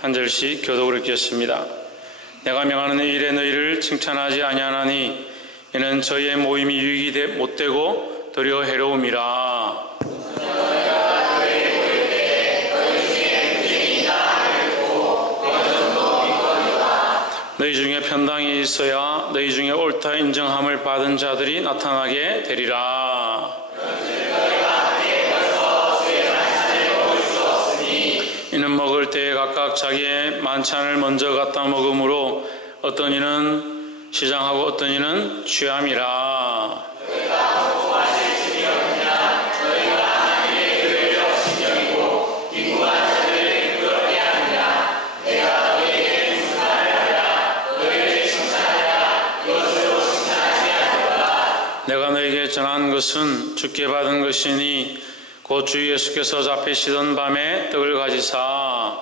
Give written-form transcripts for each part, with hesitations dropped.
한 절씩 교독을 읽겠습니다. 내가 명하는 이 일에 너희를 칭찬하지 아니하나니 이는 저희의 모임이 유익이 못되고 도리어 해로움이라. 너희 중에 편당이 있어야 너희 중에 옳다 인정함을 받은 자들이 나타나게 되리라. 이는 먹을 때에 각각 자기의 만찬을 먼저 갖다 먹음으로 어떤 이는 시장하고 어떤 이는 취함이라. 내가 너에게 전한 것은 주께 받은 것이니 곧 주 예수께서 잡히시던 밤에 떡을 가지사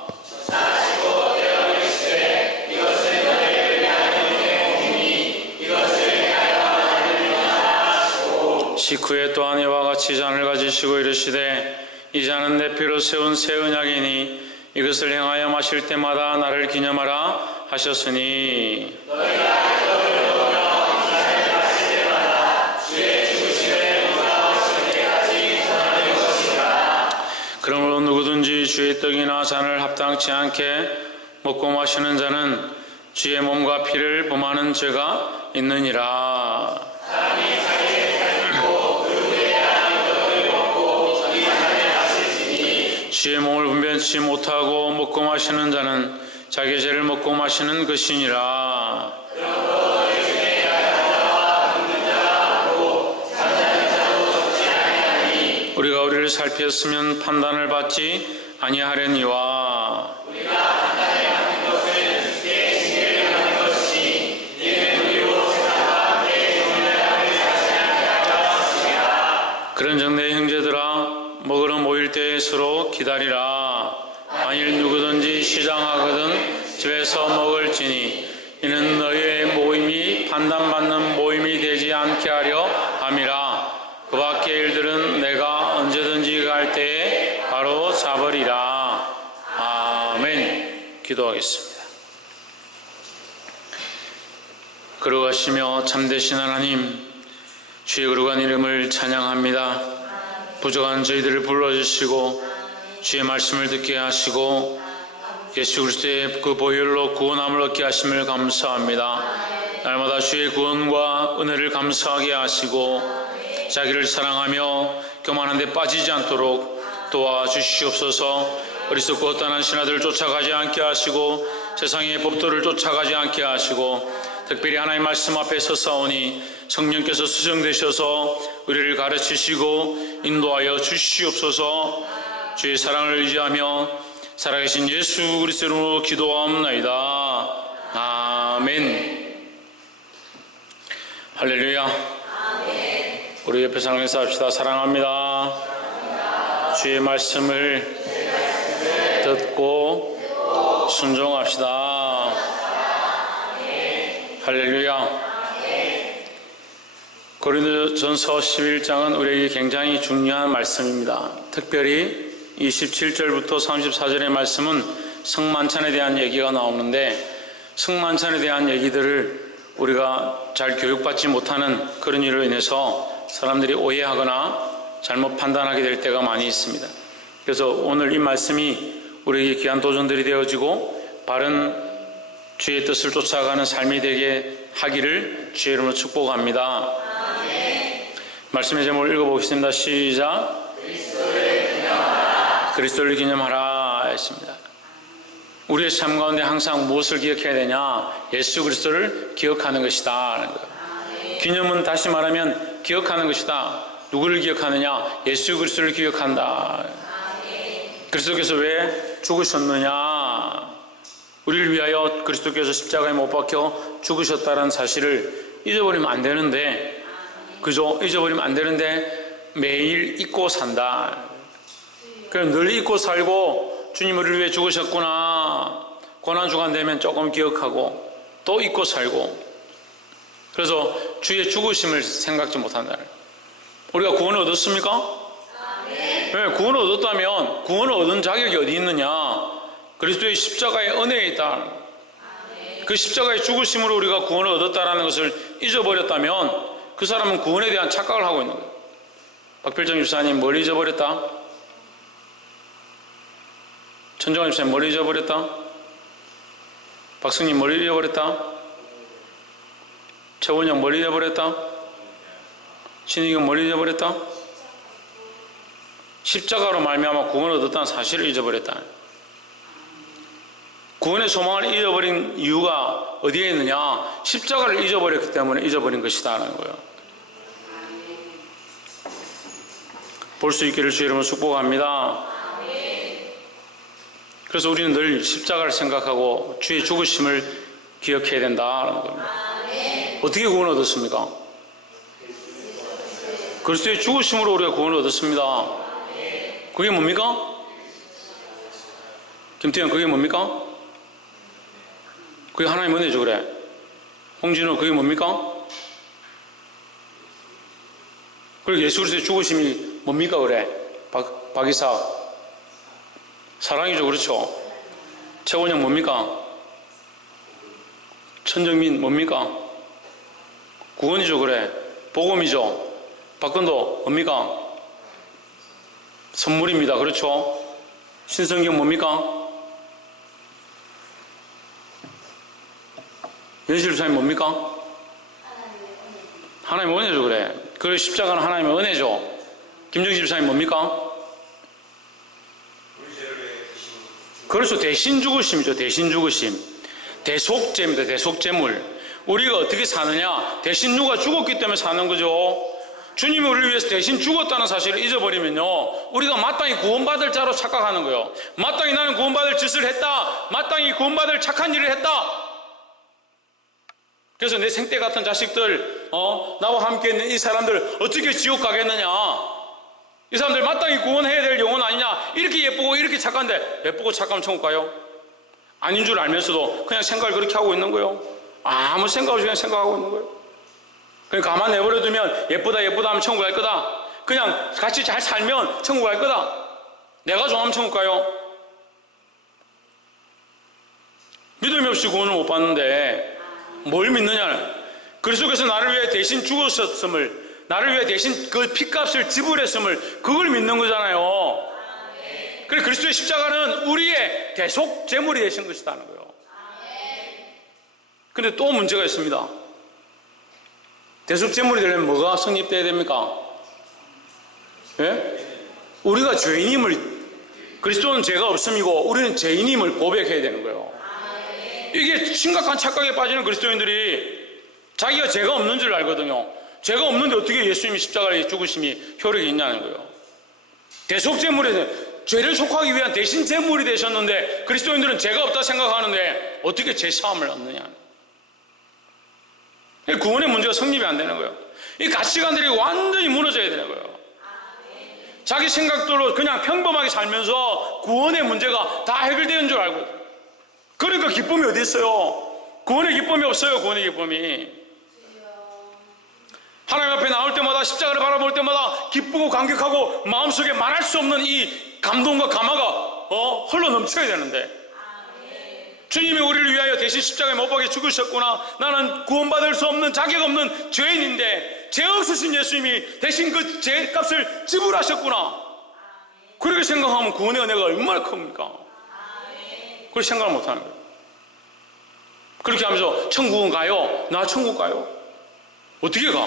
식후에 또한 이와 같이 잔을 가지시고 이르시되 이 잔은 내 피로 세운 새 언약이니 이것을 행하여 마실 때마다 나를 기념하라 하셨으니 그러므로 누구든지 주의 떡이나 잔을 합당치 않게 먹고 마시는 자는 주의 몸과 피를 범하는 죄가 있느니라. 주의 몸을 분별치 못하고 먹고 마시는 자는 자기 죄를 먹고 마시는 것이니라. 우리가 우리를 살폈으면 판단을 받지 아니하려니와. 그런즉 내 형제들아 먹으러 모일 때에 서로 기다리라. 만일 누구든지 시장하거든 집에서 먹을지니 이는 너희의 모임이 판단받는 모임이 되지 않게 하려 함이라. 그 밖의 일들은 내가 언제든지 갈 때에 바로 잡으리라. 아멘. 기도하겠습니다. 거룩하시며 참되신 하나님, 주의 거룩한 이름을 찬양합니다. 부족한 저희들을 불러주시고 주의 말씀을 듣게 하시고 예수 그리스도의 그 보혈로 구원함을 얻게 하심을 감사합니다. 날마다 주의 구원과 은혜를 감사하게 하시고 자기를 사랑하며 교만한 데 빠지지 않도록 도와주시옵소서. 어리석고 헛단한 신하들을 쫓아가지 않게 하시고 세상의 법도를 쫓아가지 않게 하시고 특별히 하나님 말씀 앞에 서사오니 성령께서 수정되셔서 우리를 가르치시고 인도하여 주시옵소서. 주의 사랑을 의지하며 살아계신 예수 그리스도 이름으로 기도하옵나이다. 아멘. 할렐루야. 우리 옆에 사랑해서 합시다. 사랑합니다. 주의 말씀을 듣고 순종합시다. 할렐루야. 고린도전서 11장은 우리에게 굉장히 중요한 말씀입니다. 특별히 27절부터 34절의 말씀은 성만찬에 대한 얘기가 나오는데 성만찬에 대한 얘기들을 우리가 잘 교육받지 못하는 그런 일로 인해서 사람들이 오해하거나 잘못 판단하게 될 때가 많이 있습니다. 그래서 오늘 이 말씀이 우리에게 귀한 도전들이 되어지고 바른 주의 뜻을 쫓아가는 삶이 되게 하기를 주의 이름으로 축복합니다. 아멘. 말씀의 제목을 읽어보겠습니다. 시작. 그리스도를 기념하라 했습니다. 우리의 삶 가운데 항상 무엇을 기억해야 되냐? 예수 그리스도를 기억하는 것이다 하는 거예요. 기념은 다시 말하면 기억하는 것이다. 누구를 기억하느냐? 예수 그리스도를 기억한다. 그리스도께서 왜 죽으셨느냐? 우리를 위하여 그리스도께서 십자가에 못 박혀 죽으셨다는 사실을 잊어버리면 안 되는데, 그죠? 잊어버리면 안 되는데 매일 잊고 산다. 그럼 늘 잊고 살고 주님 우리를 위해 죽으셨구나. 고난주간 되면 조금 기억하고 또 잊고 살고, 그래서 주의 죽으심을 생각지 못한다. 우리가 구원을 얻었습니까? 네, 구원을 얻었다면 구원을 얻은 자격이 어디 있느냐? 그리스도의 십자가의 은혜에 있다. 그 십자가의 죽으심으로 우리가 구원을 얻었다는 것을 잊어버렸다면 그 사람은 구원에 대한 착각을 하고 있는 거예요. 박필정 집사님 뭘 잊어버렸다? 천정환 집사님 뭘 잊어버렸다? 박승님 뭘 잊어버렸다? 최원영 뭘 잊어버렸다? 신희경 뭘 잊어버렸다? 십자가로 말미암아 구원을 얻었다는 사실을 잊어버렸다. 구원의 소망을 잊어버린 이유가 어디에 있느냐? 십자가를 잊어버렸기 때문에 잊어버린 것이다라는 거예요. 볼 수 있기를 주의 이름으로 축복합니다. 그래서 우리는 늘 십자가를 생각하고 주의 죽으심을 기억해야 된다라는 겁니다. 어떻게 구원을 얻었습니까? 그리스도의 죽으심으로 우리가 구원을 얻었습니다. 그게 뭡니까? 김태현 그게 뭡니까? 그게 하나님 은혜죠. 그래. 홍진호 그게 뭡니까? 그리고 예수 그리스도의 죽으심이 뭡니까? 그래. 박이사 사랑이죠. 그렇죠. 최원영 뭡니까? 천정민 뭡니까? 구원이죠. 그래. 복음이죠. 박근도 뭡니까? 선물입니다. 그렇죠. 신성경 뭡니까? 연실 집사님 뭡니까? 하나님의 은혜죠. 그래. 그 십자가는 하나님의 은혜죠. 김정식 집사님 뭡니까? 그렇죠. 대신 죽으심이죠. 대신 죽으심. 대속죄입니다. 대속죄물. 우리가 어떻게 사느냐? 대신 누가 죽었기 때문에 사는 거죠. 주님이 우리를 위해서 대신 죽었다는 사실을 잊어버리면요, 우리가 마땅히 구원받을 자로 착각하는 거예요. 마땅히 나는 구원받을 짓을 했다. 마땅히 구원받을 착한 일을 했다. 그래서 내 생떼 같은 자식들, 나와 함께 있는 이 사람들 어떻게 지옥 가겠느냐? 이 사람들 마땅히 구원해야 될 영혼 아니냐? 이렇게 예쁘고 이렇게 착한데 예쁘고 착하면 천국 가요? 아닌 줄 알면서도 그냥 생각을 그렇게 하고 있는 거예요. 아무 생각 없이 그냥 생각하고 있는 거예요. 그냥 가만 내버려두면 예쁘다 예쁘다 하면 천국 갈 거다. 그냥 같이 잘 살면 천국 갈 거다. 내가 좋아하면 천국 가요? 믿음이 없이 구원을 못 받는데 뭘 믿느냐는, 그리스도께서 나를 위해 대신 죽으셨음을, 나를 위해 대신 그 핏값을 지불했음을, 그걸 믿는 거잖아요. 그래, 그리스도의 십자가는 우리의 대속 제물이 되신 것이라는 거예요. 근데 또 문제가 있습니다. 대속 제물이 되려면 뭐가 성립돼야 됩니까? 예? 우리가 죄인임을, 그리스도는 죄가 없음이고 우리는 죄인임을 고백해야 되는 거예요. 이게 심각한 착각에 빠지는 그리스도인들이 자기가 죄가 없는 줄 알거든요. 죄가 없는데 어떻게 예수님이 십자가의 죽으심이 효력이 있냐는 거예요. 대속제물에 죄를 속하기 위한 대신 제물이 되셨는데 그리스도인들은 죄가 없다 생각하는데 어떻게 죄 사함을 얻느냐. 구원의 문제가 성립이 안 되는 거예요. 이 가치관들이 완전히 무너져야 되는 거예요. 자기 생각대로 그냥 평범하게 살면서 구원의 문제가 다 해결되는 줄 알고, 그러니까 기쁨이 어디 있어요? 구원의 기쁨이 없어요. 구원의 기쁨이. 하나님 앞에 나올 때마다, 십자가를 바라볼 때마다 기쁘고 감격하고 마음속에 말할 수 없는 이 감동과 감화가 흘러 넘쳐야 되는데, 주님이 우리를 위하여 대신 십자가에 못 박혀 죽으셨구나, 나는 구원받을 수 없는 자격 없는 죄인인데 죄 없으신 예수님이 대신 그 죄값을 지불하셨구나, 그렇게 생각하면 구원의 은혜가 얼마나 큽니까? 그걸 생각을 못하는 거예요. 그렇게 하면서 천국은 가요? 나 천국 가요? 어떻게 가?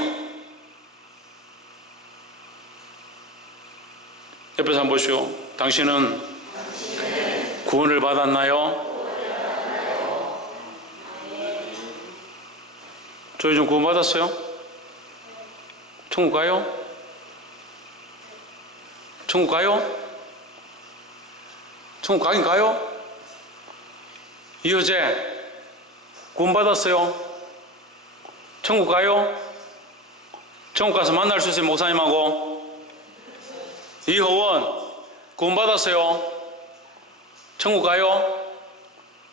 옆에서 한번 보시오. 당신은 구원을 받았나요? 저희 좀 구원 받았어요? 천국 가요? 천국 가요? 천국 가긴 가요? 이 여제 구원 받았어요? 천국 가요? 천국 가서 만날 수 있어요? 목사님하고. 이호원 구원 받았어요? 천국 가요?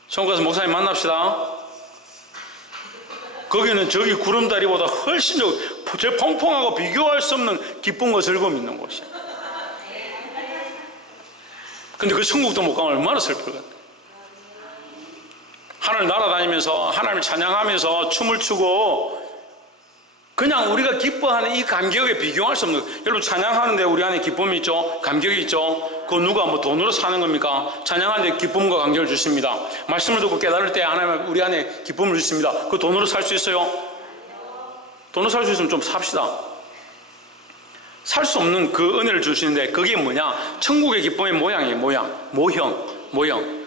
천국 가서 목사님 만납시다. 거기는 저기 구름다리보다 훨씬 저 펑펑하고 비교할 수 없는 기쁨과 즐거움이 있는 곳이에요. 근데 그 천국도 못 가면 얼마나 슬플 것 같아요. 하늘 날아다니면서 하나님을 찬양하면서 춤을 추고 그냥 우리가 기뻐하는 이 감격에 비교할 수 없는 거예요. 여러분 찬양하는데 우리 안에 기쁨이 있죠? 감격이 있죠? 그거 누가 뭐 돈으로 사는 겁니까? 찬양하는데 기쁨과 감격을 주십니다. 말씀을 듣고 깨달을 때 하나님은 우리 안에 기쁨을 주십니다. 그거 돈으로 살 수 있어요? 돈으로 살 수 있으면 좀 삽시다. 살 수 없는 그 은혜를 주시는데 그게 뭐냐? 천국의 기쁨의 모양이에요. 모형.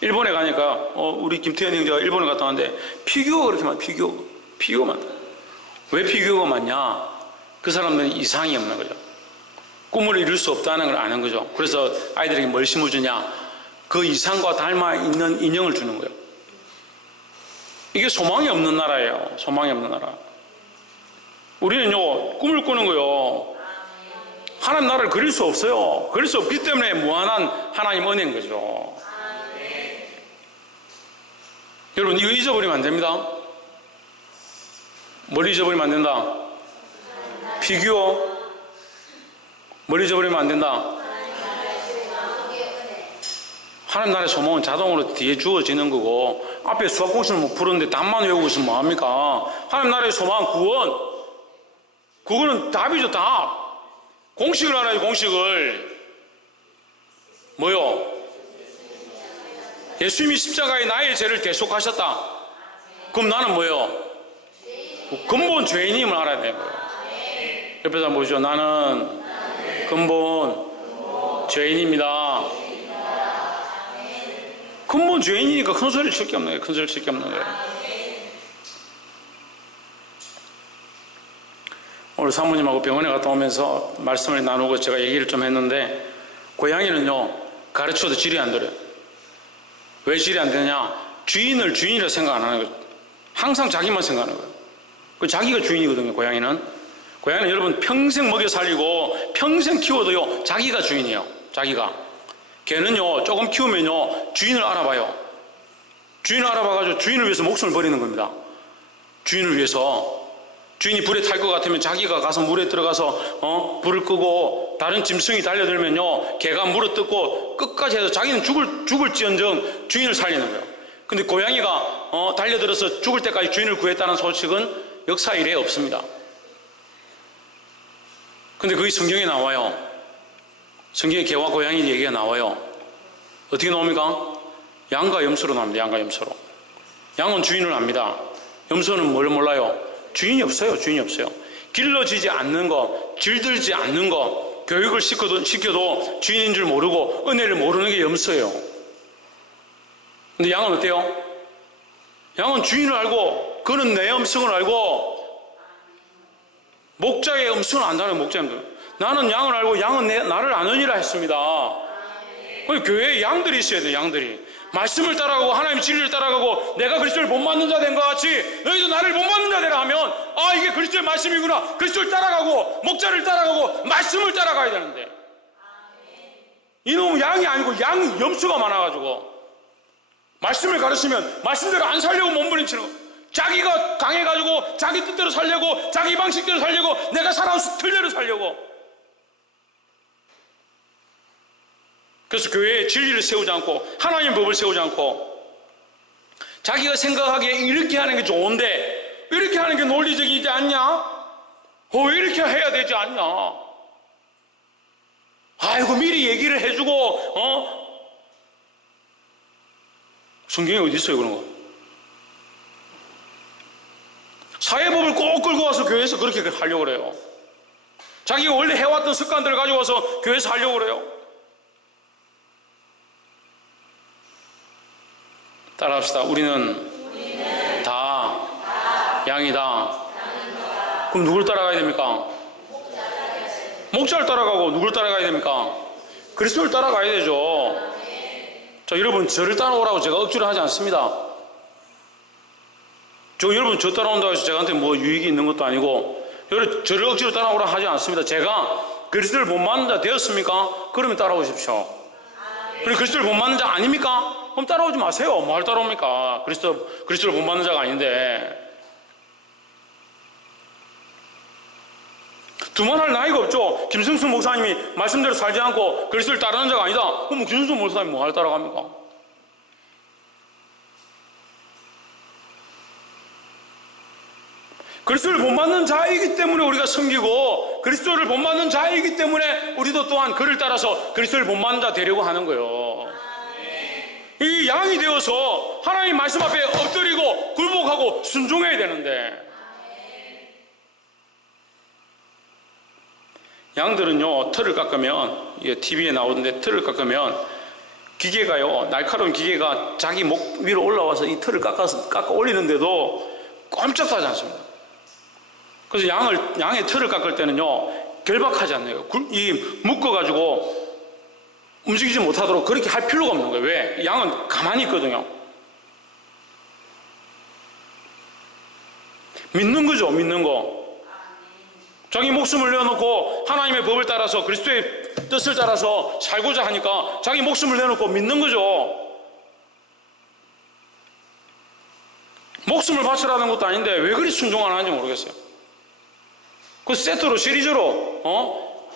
일본에 가니까 우리 김태현 형제가 일본에 갔다 왔는데 피규어가 그렇게 많아. 피규어가 많다. 왜 피규어가 많냐? 그 사람들은 이상이 없는 거죠. 꿈을 이룰 수 없다는 걸 아는 거죠. 그래서 아이들에게 뭘 심어주냐? 그 이상과 닮아 있는 인형을 주는 거예요. 이게 소망이 없는 나라예요. 소망이 없는 나라. 우리는요 꿈을 꾸는 거요. 하나님 나라를 그릴 수 없어요. 그릴 수 없기 때문에 무한한 하나님 은혜인 거죠. 여러분 이거 잊어버리면 안 됩니다. 뭘 잊어버리면 안 된다? 피규어 뭘 잊어버리면 안 된다? 하나님 나라의 소망은 자동으로 뒤에 주어지는 거고 앞에 수학 공식을 못 푸는데 답만 외우고 있으면 뭐합니까? 하나님 나라의 소망 구원 그거는 답이죠. 답. 공식을 알아요. 공식을 뭐요? 예수님이 십자가에 나의 죄를 대속하셨다. 그럼 나는 뭐요? 근본 죄인임을 알아야 되는 거예요. 옆에서 한번 보시죠. 나는 근본 죄인입니다. 근본 죄인이니까 큰 소리를 칠 게 없는 거예요. 큰 소리를 칠 게 없는 거예요. 오늘 사모님하고 병원에 갔다 오면서 말씀을 나누고 제가 얘기를 좀 했는데 고양이는요 가르쳐도 질이 안 들어요. 왜 질이 안 되냐? 주인을 주인이라 생각 안 하는 거예요. 항상 자기만 생각하는 거예요. 자기가 주인이거든요. 고양이는 여러분 평생 먹여 살리고 평생 키워도요 자기가 주인이에요. 자기가. 개는요 조금 키우면요 주인을 알아봐요. 주인을 알아봐가지고 주인을 위해서 목숨을 버리는 겁니다. 주인을 위해서. 주인이 불에 탈 것 같으면 자기가 가서 물에 들어가서 불을 끄고 다른 짐승이 달려들면요 개가 물어뜯고 끝까지 해서 자기는 죽을지언정 주인을 살리는 거예요. 근데 고양이가 달려들어서 죽을 때까지 주인을 구했다는 소식은 역사 이래에 없습니다. 근데 그게 성경에 나와요. 성경에 개와 고양이 얘기가 나와요. 어떻게 나옵니까? 양과 염소로 나옵니다. 양과 염소로. 양은 주인을 압니다. 염소는 뭘 몰라요? 주인이 없어요. 주인이 없어요. 길러지지 않는 거, 질들지 않는 거, 교육을 시켜도 주인인 줄 모르고 은혜를 모르는 게 염소예요. 근데 양은 어때요? 양은 주인을 알고 그는 내 음성을 알고 목자의 음성을 안다는 목자님들. 나는 양을 알고 양은 나를 아느니라 했습니다. 교회에 양들이 있어야 돼요. 양들이. 말씀을 따라가고 하나님의 진리를 따라가고 내가 그리스도를 못 맞는 자 된 것 같이 너희도 나를 못 맞는 자 되라 하면 이게 그리스도의 말씀이구나. 그리스도를 따라가고 목자를 따라가고 말씀을 따라가야 되는데 이놈은 양이 아니고 양 염소가 많아가지고 말씀을 가르치면 말씀대로 안 살려고 몸부림치는 거. 자기가 강해가지고 자기 뜻대로 살려고 자기 방식대로 살려고 내가 살아온 틀대로 살려고. 그래서 교회에 진리를 세우지 않고 하나님의 법을 세우지 않고 자기가 생각하기에 이렇게 하는 게 좋은데 이렇게 하는 게 논리적이지 않냐? 왜 이렇게 해야 되지 않냐? 아이고 미리 얘기를 해주고 성경에 어디 있어요 그런 거? 사회법을 꼭 끌고 와서 교회에서 그렇게 하려고 그래요. 자기가 원래 해왔던 습관들을 가지고 와서 교회에서 하려고 그래요. 따라합시다. 우리는 다 양이다. 그럼 누굴 따라가야 됩니까? 목자를 따라가고 누굴 따라가야 됩니까? 그리스도를 따라가야 되죠. 자, 여러분 저를 따라오라고 제가 억지로 하지 않습니다. 여러분 저 따라온다고 해서 저한테 뭐 유익이 있는 것도 아니고 여러분 저를 억지로 따라오라 하지 않습니다. 제가 그리스도를 못 맞는 자 되었습니까? 그러면 따라오십시오. 그리고 그리스도를 못 맞는 자 아닙니까? 그럼 따라오지 마세요. 뭘 따라옵니까? 그리스도를 못 맞는 자가 아닌데. 두말할 나이가 없죠. 김승수 목사님이 말씀대로 살지 않고 그리스도를 따르는 자가 아니다. 그럼 김승수 목사님이 뭘 따라갑니까? 그리스도를 본받는 자이기 때문에 우리가 섬기고, 그리스도를 본받는 자이기 때문에 우리도 또한 그를 따라서 그리스도를 본받는 자 되려고 하는 거예요. 이 양이 되어서 하나님 말씀 앞에 엎드리고 굴복하고 순종해야 되는데, 양들은요, 털을 깎으면, 이게 TV에 나오는데, 털을 깎으면 기계가요, 날카로운 기계가 자기 목 위로 올라와서 이 털을 깎아 올리는데도 꼼짝도 하지 않습니다. 그래서 양의 털을 깎을 때는요, 결박하지 않아요. 묶어가지고 움직이지 못하도록 그렇게 할 필요가 없는 거예요. 왜? 양은 가만히 있거든요. 믿는 거죠, 믿는 거. 자기 목숨을 내어놓고 하나님의 법을 따라서 그리스도의 뜻을 따라서 살고자 하니까 자기 목숨을 내놓고 믿는 거죠. 목숨을 바치라는 것도 아닌데 왜 그리 순종 안 하는지 모르겠어요. 그 세트로 시리즈로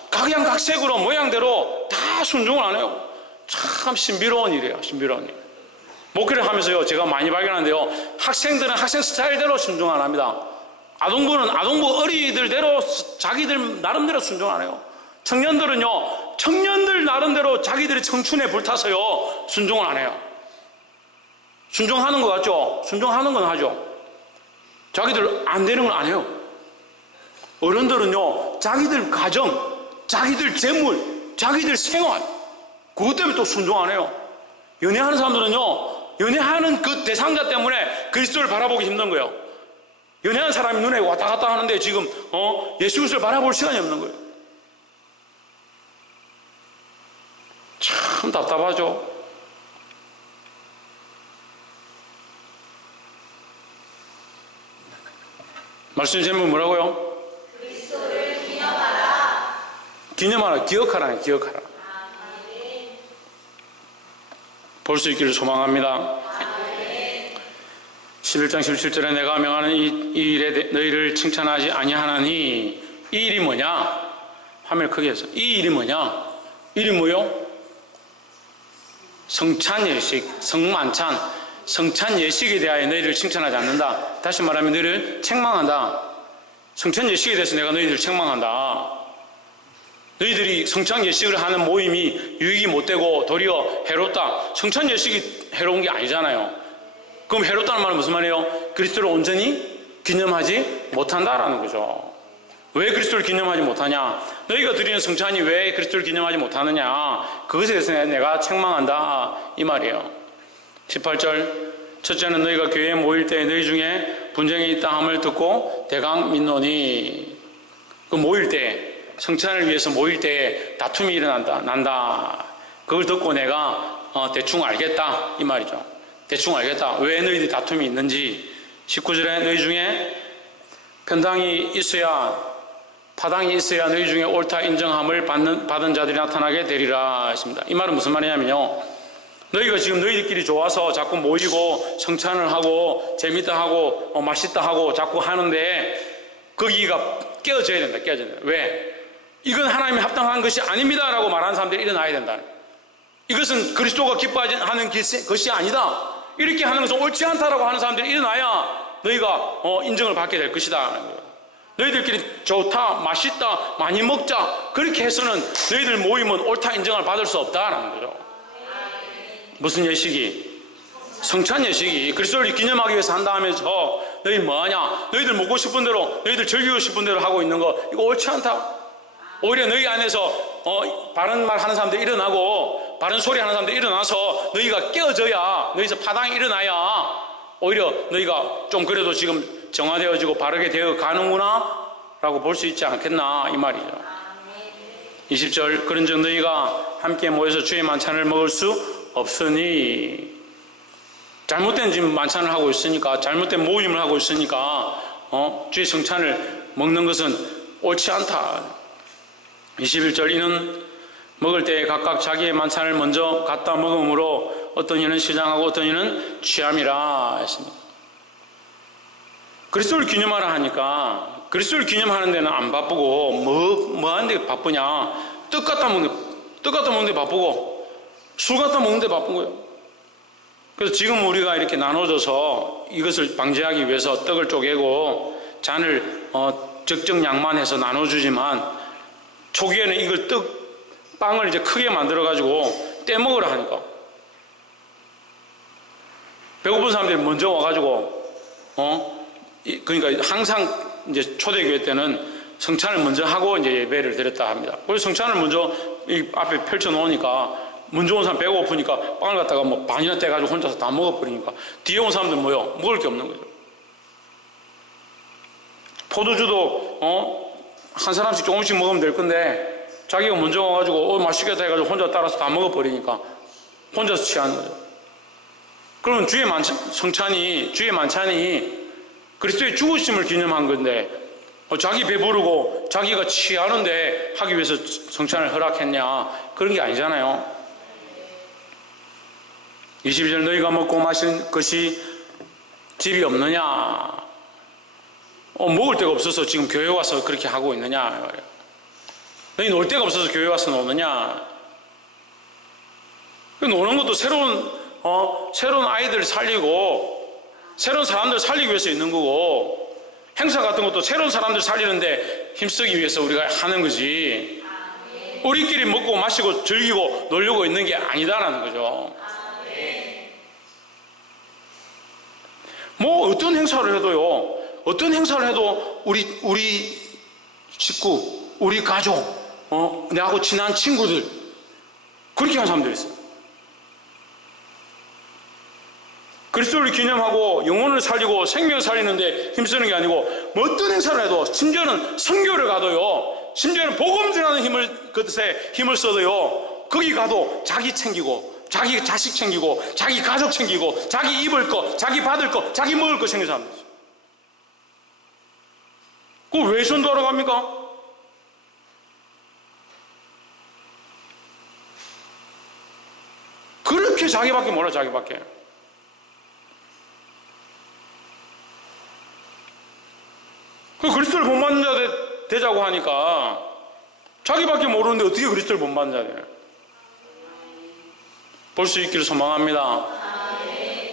각양각색으로 모양대로 다 순종을 안 해요. 참 신비로운 일이에요. 신비로운 일. 목회를 하면서요, 제가 많이 발견하는데요, 학생들은 학생 스타일대로 순종 안 합니다. 아동부는 아동부 어린이들대로 자기들 나름대로 순종 안 해요. 청년들은요, 청년들 나름대로 자기들의 청춘에 불타서요 순종을 안 해요. 순종하는 거 같죠? 순종하는 건 하죠. 자기들 안 되는 건 안 해요. 어른들은요, 자기들 가정, 자기들 재물, 자기들 생활, 그것 때문에 또 순종 안 해요. 연애하는 사람들은요, 연애하는 그 대상자 때문에 그리스도를 바라보기 힘든 거예요. 연애하는 사람이 눈에 왔다 갔다 하는데 지금 예수 그리스도를 바라볼 시간이 없는 거예요. 참 답답하죠. 말씀 제목 뭐라고요? 그리스도를 기념하라. 기념하라, 기억하라, 기억하라. 볼 수 있기를 소망합니다. 11장 17절에 내가 명하는 이 일에 너희를 칭찬하지 아니하나니, 이 일이 뭐냐? 화면을 크게 해서, 이 일이 뭐냐? 일이 뭐요? 성찬 예식, 성만찬, 성찬 예식에 대하여 너희를 칭찬하지 않는다. 다시 말하면 너희를 책망한다. 성찬 예식에 대해서 내가 너희들을 책망한다. 너희들이 성찬 예식을 하는 모임이 유익이 못되고 도리어 해롭다. 성찬 예식이 해로운 게 아니잖아요. 그럼 해롭다는 말은 무슨 말이에요? 그리스도를 온전히 기념하지 못한다라는 거죠. 왜 그리스도를 기념하지 못하냐? 너희가 드리는 성찬이 왜 그리스도를 기념하지 못하느냐? 그것에 대해서 내가 책망한다, 이 말이에요. 18절, 첫째는 너희가 교회에 모일 때 너희 중에 분쟁이 있다 함을 듣고 대강 믿노니. 그 모일 때, 성찬을 위해서 모일 때 다툼이 난다. 그걸 듣고 내가 대충 알겠다, 이 말이죠. 대충 알겠다. 왜 너희들이 다툼이 있는지. 19절에 너희 중에 편당이 있어야, 파당이 있어야 너희 중에 옳다 인정함을 받은 자들이 나타나게 되리라 했습니다. 이 말은 무슨 말이냐면요, 너희가 지금 너희들끼리 좋아서 자꾸 모이고 성찬을 하고 재밌다 하고 맛있다 하고 자꾸 하는데 거기가 깨어져야 된다. 깨어져야 된다. 왜? 이건 하나님이 합당한 것이 아닙니다 라고 말하는 사람들이 일어나야 된다. 이것은 그리스도가 기뻐하는 것이 아니다, 이렇게 하는 것은 옳지 않다라고 하는 사람들이 일어나야 너희가 인정을 받게 될 것이다. 너희들끼리 좋다, 맛있다, 많이 먹자, 그렇게 해서는 너희들 모임은 옳다 인정을 받을 수 없다라는 거죠. 무슨 예식이? 성찬 예식이 그리스도를 기념하기 위해서 한다 하면서 너희 뭐하냐? 너희들 먹고 싶은 대로, 너희들 즐기고 싶은 대로 하고 있는 거, 이거 옳지 않다. 오히려 너희 안에서 바른 말 하는 사람들이 일어나고 바른 소리 하는 사람들이 일어나서 너희가 깨어져야, 너희에서 파당이 일어나야 오히려 너희가 좀 그래도 지금 정화되어지고 바르게 되어 가는구나 라고 볼 수 있지 않겠나, 이 말이죠. 20절, 그런즉 너희가 함께 모여서 주의 만찬을 먹을 수 없으니. 잘못된 지금 만찬을 하고 있으니까, 잘못된 모임을 하고 있으니까 주의 성찬을 먹는 것은 옳지 않다. 21절, 이는 먹을 때에 각각 자기의 만찬을 먼저 갖다 먹음으로 어떤 이는 시장하고 어떤 이는 취함이라 했습니다. 그리스도를 기념하라 하니까 그리스도를 기념하는 데는 안 바쁘고 뭐 하는데 바쁘냐? 떡 갖다 먹는 데 바쁘고 술 갖다 먹는 데 바쁜 거예요. 그래서 지금 우리가 이렇게 나눠져서 이것을 방지하기 위해서 떡을 쪼개고 잔을 적정량만 해서 나눠주지만 초기에는 이걸 빵을 이제 크게 만들어가지고 떼먹으라 하니까 배고픈 사람들이 먼저 와가지고 그러니까 항상 이제 초대교회 때는 성찬을 먼저 하고 이제 예배를 드렸다 합니다. 그래서 성찬을 먼저 이 앞에 펼쳐 놓으니까 먼저 온 사람 배고프니까 빵을 갖다가 뭐 반이나 떼가지고 혼자서 다 먹어버리니까 뒤에 온 사람들 뭐요? 먹을 게 없는 거죠. 포도주도 한 사람씩 조금씩 먹으면 될 건데 자기가 먼저 와가지고 맛있겠다 해가지고 혼자 따라서 다 먹어버리니까 혼자서 취하는 거죠. 그러면 주의 만찬이 그리스도의 죽으심을 기념한 건데 자기 배부르고 자기가 취하는데 하기 위해서 성찬을 허락했냐? 그런 게 아니잖아요. 22절 너희가 먹고 마신 것이 집이 없느냐? 먹을 데가 없어서 지금 교회 와서 그렇게 하고 있느냐? 너희 놀 데가 없어서 교회 와서 노느냐? 노는 것도 새로운 아이들 살리고 새로운 사람들 살리기 위해서 있는 거고 행사 같은 것도 새로운 사람들 살리는데 힘쓰기 위해서 우리가 하는 거지 우리끼리 먹고 마시고 즐기고 놀려고 있는 게 아니다라는 거죠. 뭐 어떤 행사를 해도 우리 식구, 우리 가족, 내하고 친한 친구들 그렇게 하는 사람들이 있어요. 그리스도를 기념하고 영혼을 살리고 생명을 살리는데 힘쓰는 게 아니고 뭐 어떤 행사를 해도 심지어는 선교를 가도요, 심지어는 복음 전하는 것에 힘을 써도요, 거기 가도 자기 챙기고 자기 자식 챙기고 자기 가족 챙기고 자기 입을 거 자기 받을 거 자기 먹을 거 챙기는 사람들 있어요. 그거 왜 전도하러 갑니까? 그렇게 자기밖에 몰라. 자기밖에. 그리스도를 못 받는 자 되자고 하니까 자기밖에 모르는데 어떻게 그리스도를 못 받는 자 되냐? 볼 수 있기를 소망합니다.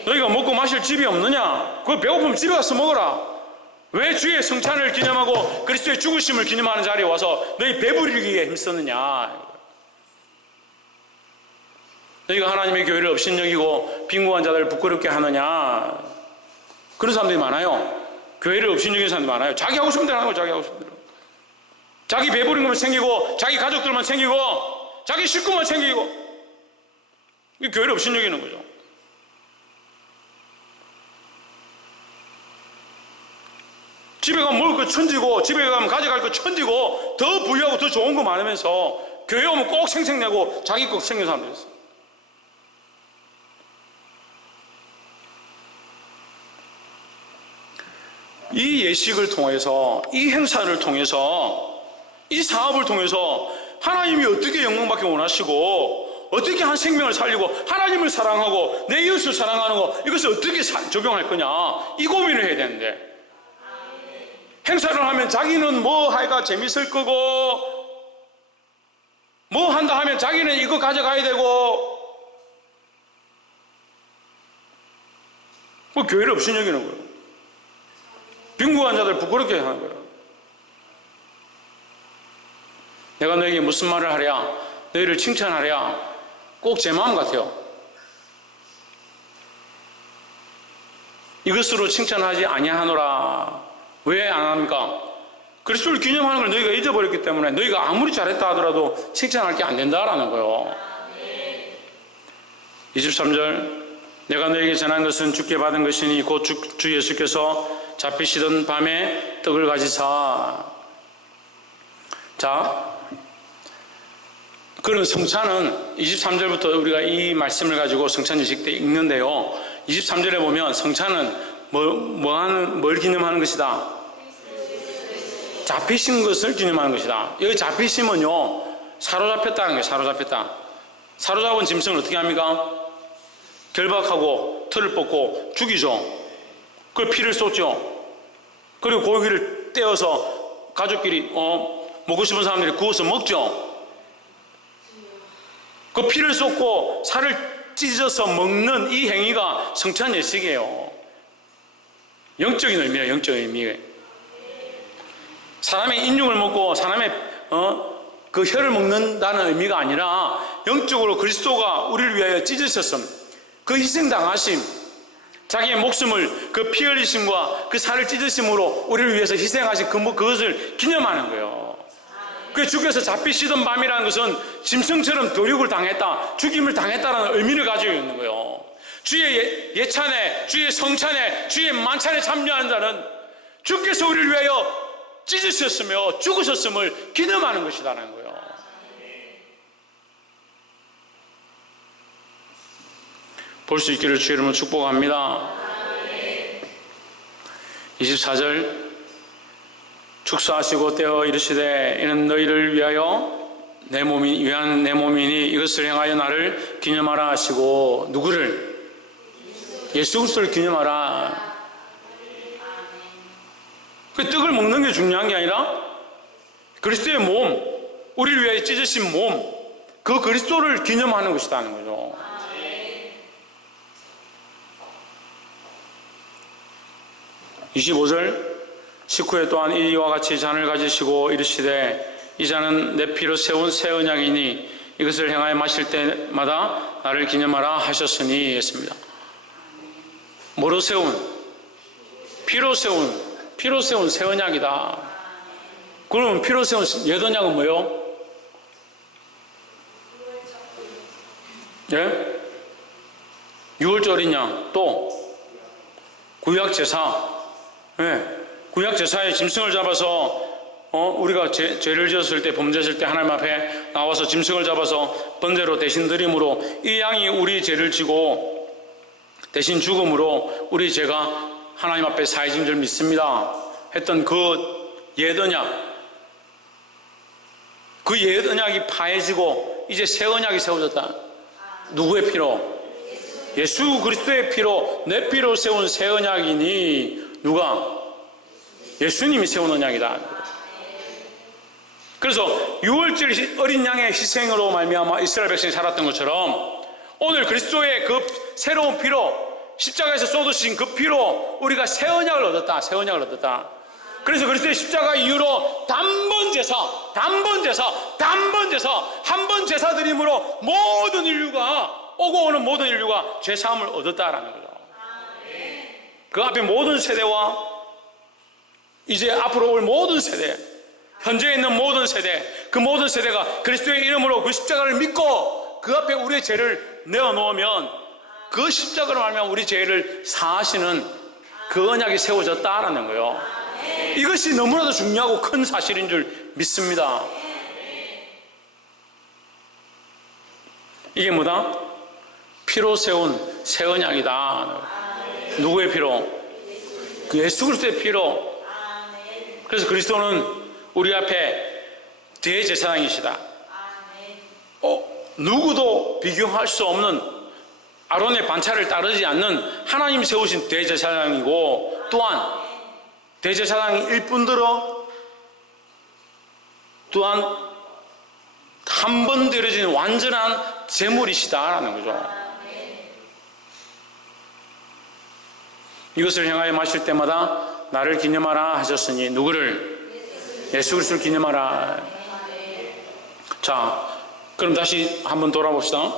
너희가 먹고 마실 집이 없느냐? 그거 배고프면 집에 가서 먹어라. 왜 주의 성찬을 기념하고 그리스도의 죽으심을 기념하는 자리에 와서 너희 배부리기에 힘쓰느냐? 너희가 하나님의 교회를 업신여기고 빈궁한 자들을 부끄럽게 하느냐? 그런 사람들이 많아요. 교회를 업신여기는 사람들이 많아요. 자기 하고 싶은 대로 하는 거예요. 자기 하고 싶은 대로. 자기 배부린 것만 챙기고 자기 가족들만 챙기고 자기 식구만 챙기고 이게 교회를 업신여기는 거죠. 집에 가면 먹을 거 천지고 집에 가면 가져갈 거 천지고 더 부유하고 더 좋은 거 많으면서 교회 오면 꼭 생색내고 자기 거 챙기는 사람들이 있어요. 이 예식을 통해서 이 행사를 통해서 이 사업을 통해서 하나님이 어떻게 영광받기 원하시고 어떻게 한 생명을 살리고 하나님을 사랑하고 내 이웃을 사랑하는 거 이것을 어떻게 적용할 거냐 이 고민을 해야 되는데 행사를 하면 자기는 뭐 하기가 재밌을 거고 뭐 한다 하면 자기는 이거 가져가야 되고 뭐 교회를 업신여기는 거예요. 빈궁한 자들 부끄럽게 하는 거예요. 내가 너에게 무슨 말을 하랴 너희를 칭찬하랴 꼭 제 마음 같아요. 이것으로 칭찬하지 아니하노라. 왜 안 합니까? 그리스도를 기념하는 걸 너희가 잊어버렸기 때문에 너희가 아무리 잘했다 하더라도 칭찬할 게 안 된다라는 거예요. 23절 내가 너에게 전한 것은 주께 받은 것이니 곧 주 예수께서 잡히시던 밤에 떡을 가지사. 자, 그런 성찬은 23절부터 우리가 이 말씀을 가지고 성찬 예식 때 읽는데요. 23절에 보면 성찬은 뭘 기념하는 것이다? 잡히신 것을 기념하는 것이다. 여기 잡히심은요, 사로잡혔다는 거예요. 사로잡혔다. 사로잡은 짐승을 어떻게 합니까? 결박하고 털을 뽑고 죽이죠. 그 피를 쏟죠. 그리고 고기를 떼어서 가족끼리 먹고 싶은 사람들이 구워서 먹죠. 그 피를 쏟고 살을 찢어서 먹는 이 행위가 성찬 예식이에요. 영적인 의미예요. 영적인 의미. 사람의 인육을 먹고 사람의 그 혀를 먹는다는 의미가 아니라 영적으로 그리스도가 우리를 위하여 찢으셨음, 그 희생당하심, 자기의 목숨을 그 피 흘리심과 그 살을 찢으심으로 우리를 위해서 희생하신 그것을 기념하는 거예요. 그 주께서 잡히시던 밤이라는 것은 짐승처럼 도륙을 당했다, 죽임을 당했다라는 의미를 가지고 있는 거예요. 주의 예찬에, 주의 성찬에, 주의 만찬에 참여하는 자는 주께서 우리를 위하여 찢으셨으며 죽으셨음을 기념하는 것이라는 거예요. 볼 수 있기를 주의 이름으로 축복합니다. 24절 축사하시고 떼어 이르시되 이는 너희를 위하여 위한 내 몸이니 이것을 행하여 나를 기념하라 하시고, 누구를? 예수 그리스도를 기념하라. 그 떡을 먹는 게 중요한 게 아니라 그리스도의 몸, 우리를 위하여 찢으신 몸, 그 그리스도를 기념하는 것이라는 거죠. 25절 식후에 또한 이와 같이 잔을 가지시고 이르시되 이 잔은 내 피로 세운 새 언약이니 이것을 행하여 마실 때마다 나를 기념하라 하셨으니 했습니다. 뭐로 세운? 피로 세운 새 언약이다. 그러면 피로 세운 옛 언약은 뭐요? 예? 유월절 양, 또 구약 제사. 예, 구약 제사에 짐승을 잡아서 우리가 죄를 지었을 때, 범죄했을 때 하나님 앞에 나와서 짐승을 잡아서 번제로 대신 드림으로 이 양이 우리 죄를 지고 대신 죽음으로 우리 죄가 하나님 앞에 사해진 줄 믿습니다 했던 그 옛 언약, 그 옛 언약이 파해지고 이제 새 언약이 세워졌다. 누구의 피로? 예수 그리스도의 피로, 내 피로 세운 새 언약이니 누가? 예수님이 세운 언약이다. 그래서 유월절 어린 양의 희생으로 말미암아 이스라엘 백성이 살았던 것처럼 오늘 그리스도의 그 새로운 피로, 십자가에서 쏟으신 그 피로 우리가 새 언약을 얻었다. 새 언약을 얻었다. 그래서 그리스도의 십자가 이후로 단번 제사, 한 번 제사 드림으로 모든 인류가, 오고 오는 모든 인류가 죄 사함을 얻었다라는 거죠. 그 앞에 모든 세대와 이제 앞으로 올 모든 세대, 현재 있는 모든 세대, 그 모든 세대가 그리스도의 이름으로 그 십자가를 믿고 그 앞에 우리의 죄를 내어놓으면 그 십자가로 말하면 우리 죄를 사하시는 그 언약이 세워졌다라는 거예요. 이것이 너무나도 중요하고 큰 사실인 줄 믿습니다. 이게 뭐다? 피로 세운 새 언약이다. 누구의 피로? 그 예수 그리스도의 피로. 그래서 그리스도는 우리 앞에 대제사장이시다. 누구도 비교할 수 없는 아론의 반차를 따르지 않는 하나님 세우신 대제사장이고, 또한 대제사장일 뿐더러 또한 한 번 드려진 완전한 제물이시다라는 거죠. 이것을 행하여 마실 때마다 나를 기념하라 하셨으니 누구를? 예수 그리스도를 기념하라. 자, 그럼 다시 한번 돌아봅시다.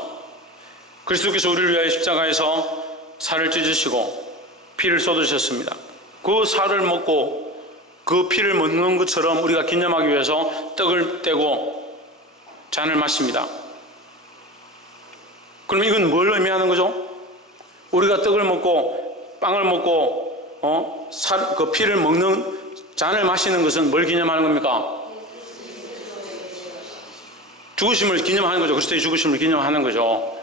그리스도께서 우리를 위하여 십자가에서 살을 찢으시고 피를 쏟으셨습니다. 그 살을 먹고 그 피를 먹는 것처럼 우리가 기념하기 위해서 떡을 떼고 잔을 마십니다. 그럼 이건 뭘 의미하는 거죠? 우리가 떡을 먹고 빵을 먹고 그 피를 먹는 잔을 마시는 것은 뭘 기념하는 겁니까? 죽으심을 기념하는 거죠. 그리스도의 죽으심을 기념하는 거죠.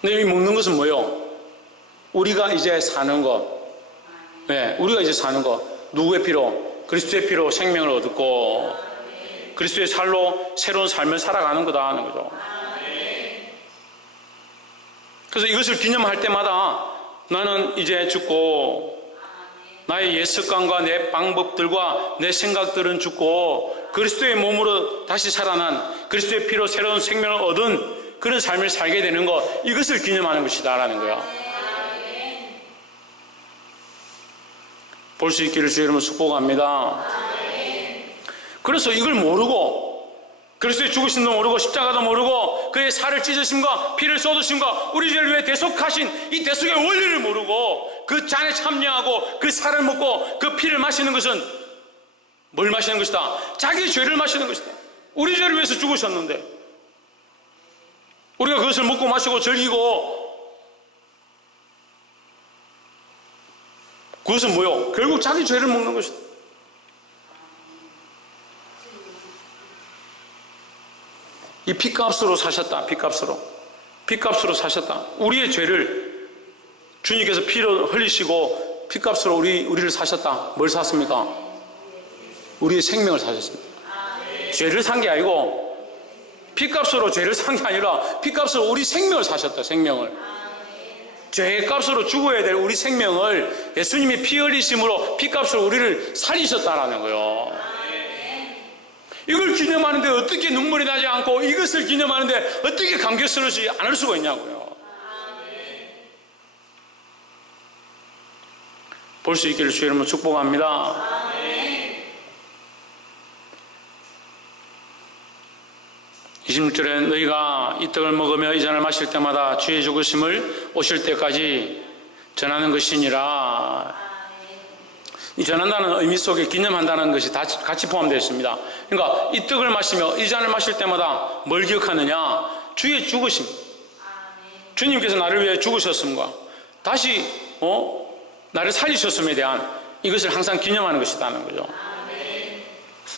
근데 이 먹는 것은 뭐예요? 우리가 이제 사는 것. 네, 우리가 이제 사는 것. 누구의 피로? 그리스도의 피로 생명을 얻고 그리스도의 살로 새로운 삶을 살아가는 거다 하는 거죠. 그래서 이것을 기념할 때마다 나는 이제 죽고 나의 옛 습관과 내 방법들과 내 생각들은 죽고 그리스도의 몸으로 다시 살아난, 그리스도의 피로 새로운 생명을 얻은 그런 삶을 살게 되는 것, 이것을 기념하는 것이다 라는 거야. 볼 수 있기를 주의 이름으로 축복합니다. 그래서 이걸 모르고 그리스도의 죽으심도 모르고 십자가도 모르고 그의 살을 찢으심과 피를 쏟으심과 우리 죄를 위해 대속하신 이 대속의 원리를 모르고 그 잔에 참여하고 그 살을 먹고 그 피를 마시는 것은 뭘 마시는 것이다? 자기 죄를 마시는 것이다. 우리 죄를 위해서 죽으셨는데 우리가 그것을 먹고 마시고 즐기고 그것은 뭐요? 결국 자기 죄를 먹는 것이다. 이 피값으로 사셨다. 피값으로 사셨다. 우리의 죄를 주님께서 피로 흘리시고 피값으로 우리를 사셨다. 뭘 샀습니까? 우리의 생명을 사셨습니다. 죄를 산 게 아니고 피값으로 죄를 산 게 아니라 피값으로 우리 생명을 사셨다. 생명을. 죄의 값으로 죽어야 될 우리 생명을 예수님이 피 흘리심으로 피값으로 우리를 살리셨다라는 거예요. 이걸 기념하는데 어떻게 눈물이 나지 않고 이것을 기념하는데 어떻게 감격스러우지 않을 수가 있냐고요. 볼 수 있기를 주의 이름으로 축복합니다. 26절에 너희가 이 떡을 먹으며 이 잔을 마실 때마다 주의 죽으심을 오실 때까지 전하는 것이니라. 이 전한다는 의미 속에 기념한다는 것이 다 같이 포함되어 있습니다. 그러니까 이 떡을 마시며 이 잔을 마실 때마다 뭘 기억하느냐? 주의 죽으심. 주님께서 나를 위해 죽으셨음과 다시 나를 살리셨음에 대한 이것을 항상 기념하는 것이라는 거죠.